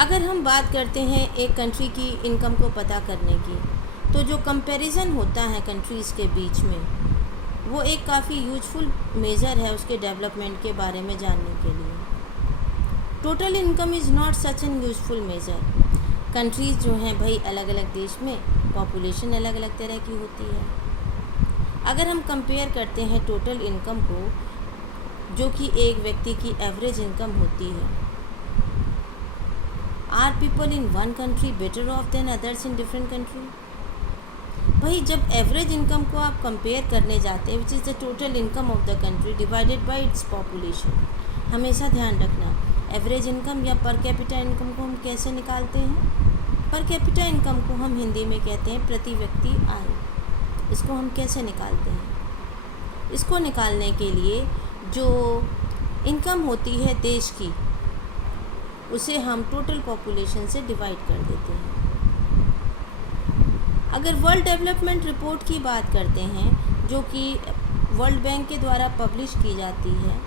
अगर हम बात करते हैं एक कंट्री की इनकम को पता करने की, तो जो कंपैरिजन होता है कंट्रीज़ के बीच में, वो एक काफ़ी यूजफुल मेजर है उसके डेवलपमेंट के बारे में जानने के लिए। Total income is not such an useful measure. Countries जो हैं भाई, अलग अलग देश में पॉपुलेशन अलग अलग तरह की होती है। अगर हम कंपेयर करते हैं टोटल इनकम को, जो कि एक व्यक्ति की एवरेज इनकम होती है, are people in one country better off than others in different country? भाई, जब एवरेज इनकम को आप कंपेयर करने जाते हैं, which is the total income of the country divided by its population, हमेशा ध्यान रखना एवरेज इनकम या पर कैपिटा इनकम को हम कैसे निकालते हैं। पर कैपिटा इनकम को हम हिंदी में कहते हैं प्रति व्यक्ति आय। इसको हम कैसे निकालते हैं? इसको निकालने के लिए जो इनकम होती है देश की, उसे हम टोटल पॉपुलेशन से डिवाइड कर देते हैं। अगर वर्ल्ड डेवलपमेंट रिपोर्ट की बात करते हैं, जो कि वर्ल्ड बैंक के द्वारा पब्लिश की जाती है,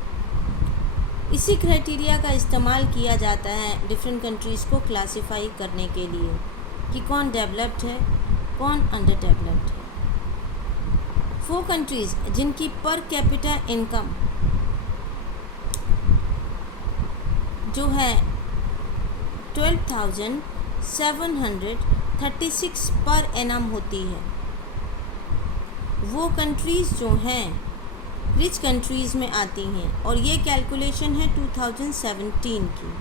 इसी क्राइटेरिया का इस्तेमाल किया जाता है डिफरेंट कंट्रीज़ को क्लासिफाई करने के लिए कि कौन डेवलप्ड है, कौन अंडर डेवलप्ड है। 4 कंट्रीज़ जिनकी पर कैपिटा इनकम जो है 12,736 पर एनम होती है, वो कंट्रीज़ जो हैं रिच कंट्रीज़ में आती हैं। और ये कैलकुलेशन है 2017 की।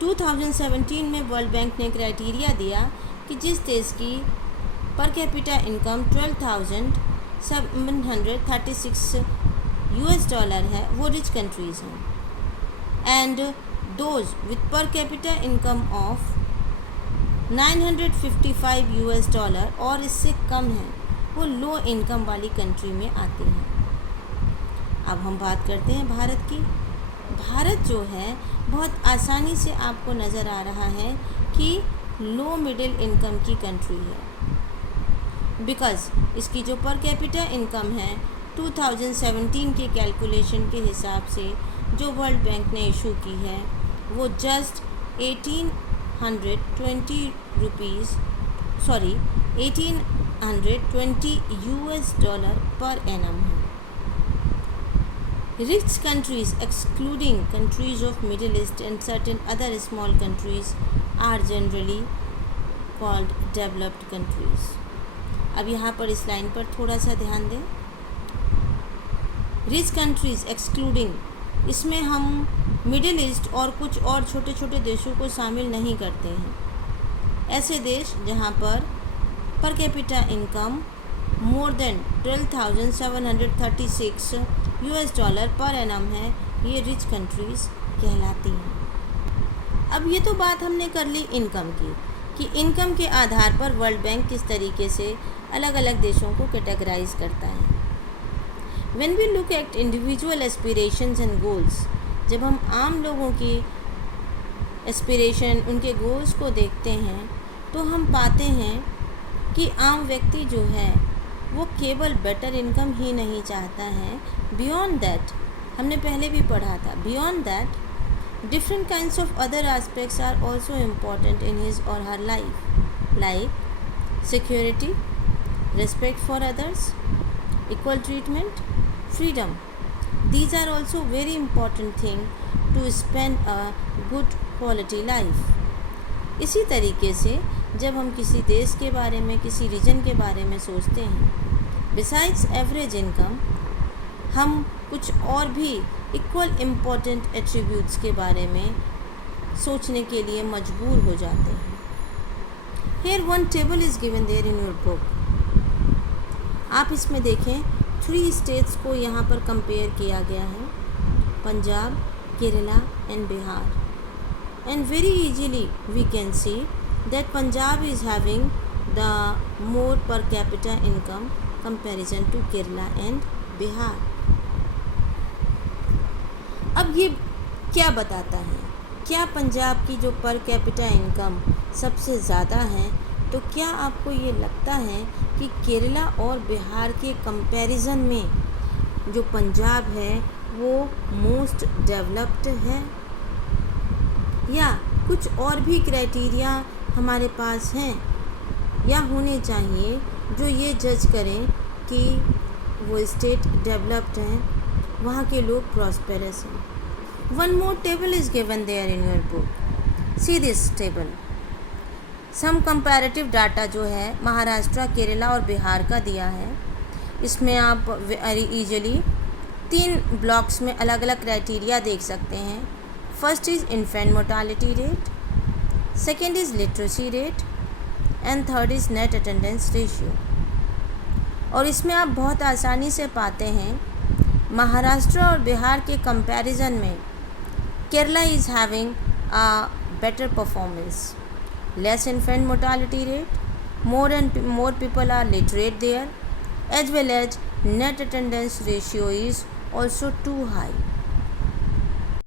2017 में वर्ल्ड बैंक ने क्राइटेरिया दिया कि जिस देश की पर कैपिटा इनकम $12,736 है, वो रिच कंट्रीज़ हैं। एंड दोज विथ पर कैपिटा इनकम ऑफ $955 और इससे कम है, वो लो इनकम वाली कंट्री में आती हैं। अब हम बात करते हैं भारत की। भारत जो है बहुत आसानी से आपको नज़र आ रहा है कि लो मिडिल इनकम की कंट्री है, बिकॉज़ इसकी जो पर कैपिटा इनकम है 2017 के कैलकुलेशन के हिसाब से जो वर्ल्ड बैंक ने इशू की है, वो जस्ट 1820 US$ पर एनम है। Rich countries, excluding countries of Middle East and certain other small countries, are generally called developed countries. अब यहाँ पर इस लाइन पर थोड़ा सा ध्यान दें। रिच कंट्रीज़ एक्सक्लूडिंग, इसमें हम मिडिल ईस्ट और कुछ और छोटे छोटे देशों को शामिल नहीं करते हैं। ऐसे देश जहाँ पर capita income more than 12,736 US$ per annum है, ये रिच कंट्रीज़ कहलाती हैं। अब ये तो बात हमने कर ली इनकम की, कि इनकम के आधार पर वर्ल्ड बैंक किस तरीके से अलग अलग देशों को कैटेगराइज करता है। When we look at individual aspirations and goals, जब हम आम लोगों की एस्पिरेशन, उनके गोल्स को देखते हैं, तो हम पाते हैं कि आम व्यक्ति जो है वो केवल बेटर इनकम ही नहीं चाहता है। बियॉन्ड दैट, हमने पहले भी पढ़ा था, beyond that different kinds of other aspects are also important in his or her life, like security, respect for others, equal treatment, freedom. These are also very important thing to spend a good quality life. इसी तरीके से जब हम किसी देश के बारे में, किसी रीजन के बारे में सोचते हैं, बिसाइड्स एवरेज इनकम, हम कुछ और भी इक्वल इम्पॉर्टेंट एट्रीब्यूट्स के बारे में सोचने के लिए मजबूर हो जाते हैं। Here one table is given there in your book. आप इसमें देखें 3 स्टेट्स को यहाँ पर कंपेयर किया गया है, Punjab, Kerala and Bihar. And very easily we can see that Punjab is having the more per capita income comparison to Kerala and Bihar. अब ये क्या बताता है? क्या पंजाब की जो पर कैपिटा इनकम सबसे ज़्यादा है, तो क्या आपको ये लगता है कि केरला और बिहार के कंपैरिजन में जो पंजाब है वो मोस्ट डेवलप्ड है? या कुछ और भी क्राइटेरिया हमारे पास हैं या होने चाहिए जो ये जज करें कि वो स्टेट डेवलप्ड हैं, वहाँ के लोग प्रॉस्पेरस हैं। One more table is given there in your book. See this table. Some comparative data जो है महाराष्ट्र, केरला और बिहार का दिया है। इसमें आप वेरी ईजिली 3 ब्लॉक्स में अलग अलग क्राइटेरिया देख सकते हैं। First is infant mortality rate, second is literacy rate and third is net attendance ratio. और इसमें आप बहुत आसानी से पाते हैं महाराष्ट्र और बिहार के कंपैरिजन में Kerala is having a better performance, less infant mortality rate, more people are literate there, as well as net attendance ratio is also too high.